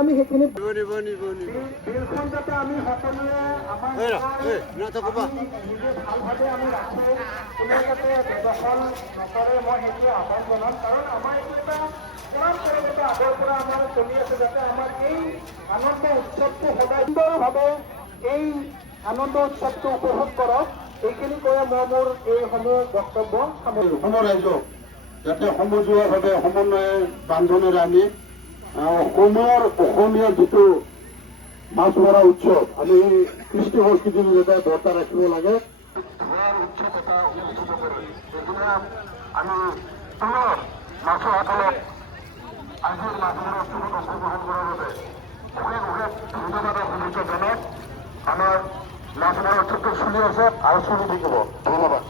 আমি সেইখিনি বিলখন যাতে আমি সকলোৱে আমাৰ নিজে ভালভাৱে আমি ৰাখোঁ, কোনে যাতে দখল নকৰে, মই সেইটো আহ্বান জনাম। কাৰণ আমাৰ এইটো এটা কিমান পৰৱৰ্তী আগৰ পৰা আমাৰ চলি আছে, যাতে আমাৰ এই আনন্দ উৎসৱটো সদায় সুন্দৰভাৱে এই আনন্দ উৎসৱটো উপভোগ কৰক। এইখিনি কৈ মই মোৰ এইসমূহ বক্তব্য সামৰিলোঁ। অসমৰ ৰাইজক যাতে সমজুৱাভাৱে সমন্বয় বান্ধোনেৰে আমি অসমীয়া যিটো মাছ মৰা উৎসৱ, আমি কৃষ্টি সংস্কৃতিৰ যাতে বৰ্তাই ৰাখিব লাগে। উৎসৱ এটা অনুষ্ঠিত কৰে, সেইদিনা আমি পুনৰ মাছুসকলক আজিৰ মাছ মৰা উৎসৱত অংশগ্ৰহণ কৰাৰ বাবে ধন্যবাদ আৰু শুভেচ্ছা জনাই আমাৰ মাছ মৰা উৎসৱটো চলি আছে আৰু চলি থাকিব। ধন্যবাদ।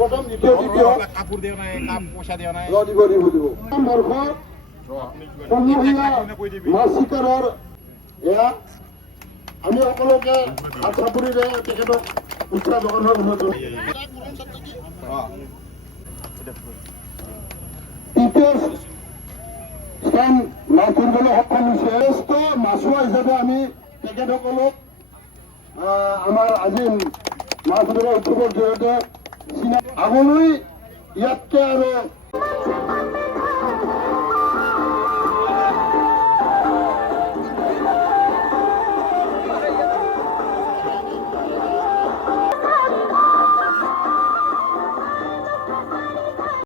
প্ৰথম দ্বিতীয় কাপোৰ দিয়া নাই, পইচা দিয়া নাই, মাছ চিকাৰৰ এয়া আমি সকলোকে হাত চাপৰিৰে তেখেতক উৎসাহ যোগানৰ তৃতীয় স্থান লাভ কৰিবলৈ সক্ষম হৈছে। শ্ৰেষ্ঠ মাছুৱা হিচাপে আমি তেখেতসকলক আমাৰ আজি মাছ ধৰা উৎসৱৰ জৰিয়তে আগলৈ ইয়াতকৈ আৰু